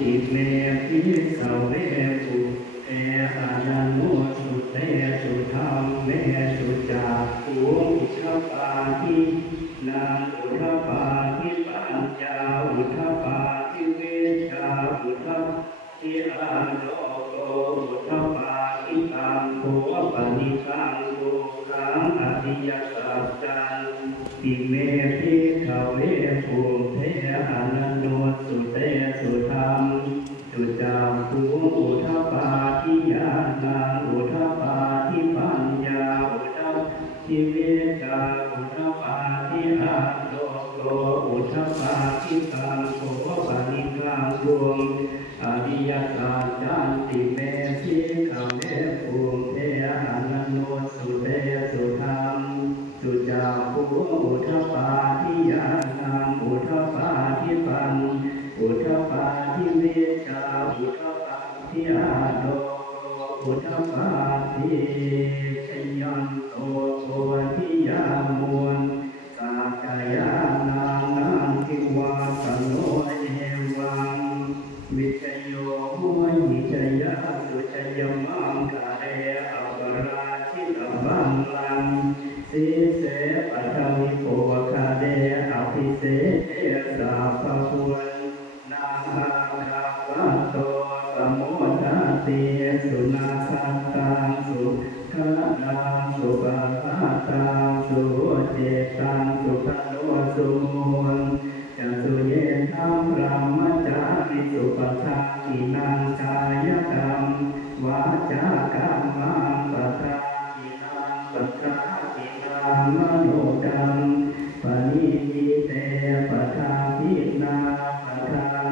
อิเมพิสาวเวปุเออายันโนสุเตสุธรรมเมสุจาภูมิชปาทินางอุทปาทิปัญญาอุทปาทิเวชาอุททิอาโลโกอุทปาทิตังโคปนิสังโกขังอริยสัจจังอิเมพิสาวเวปุเทอานันโนสุเตสุธรรมจุจาภูอุทปาทิยานาอุทปาทิปัญญาอุททิเวกาอุทปาทิอาโลโกอุทปาทิตังโสปานิกังดวงอริยสัจจันติเมพิขเวภูเทอานันโนสุเตสุธรรมจุจาภูอุทปาทิยานาอุทปาทิปัญอุทปาทิเวชาอุทปาทิอาโลอุทปาทิชยันโตโสทิยามวนสากายานางทิวาสโนเอวังวิจโยหิจยาสุจยมังกะเรอปราชิตบังลังสิเสปัทวิโภคาเดอภิเสเทสาภพุนนาคาคัตโตสมุทาติสุนาสัตตังสุขานังสุปาตังสุเจตังสุขโนสุมุนจัสุเยธัมรามจาริสุปทานินังกายกรรมวาจากรรมังปทานินังปทานินังมโนกรรมปณิทิเตปทาทินาปทัง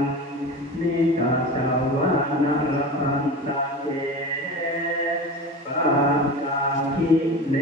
นิกาสาวานารันตาเตปาตาทิเน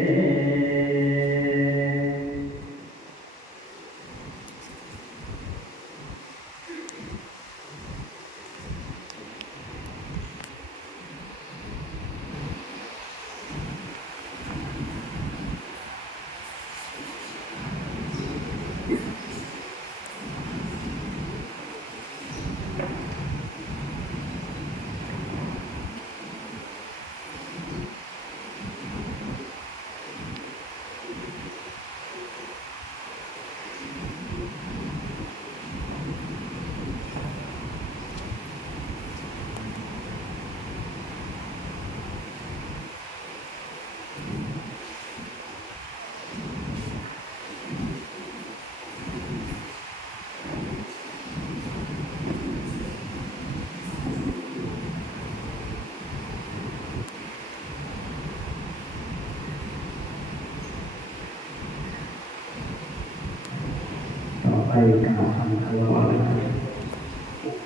ไปกล่าวคำถวาย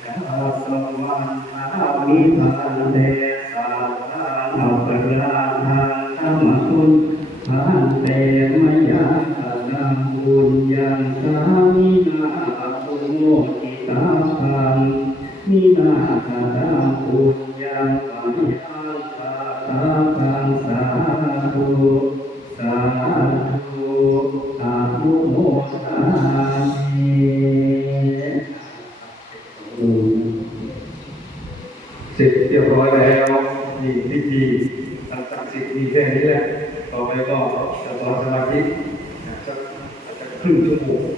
กาสวันอามิพันเตสาธาปราทานธรรมคุณพันเตมยังนังบุญยังสามินาภูโมทิตาพังมินาคาดาบุญยังปัญญาตาตาพังสาธุสาธุอาภุโมทาเสร็จเรียบร้อยแล้วนี่พิธีศักดิ์สิทธิ์มีแค่นี้แหละต่อไปก็จะสอนสมาธิสักครึ่งชั่วโมง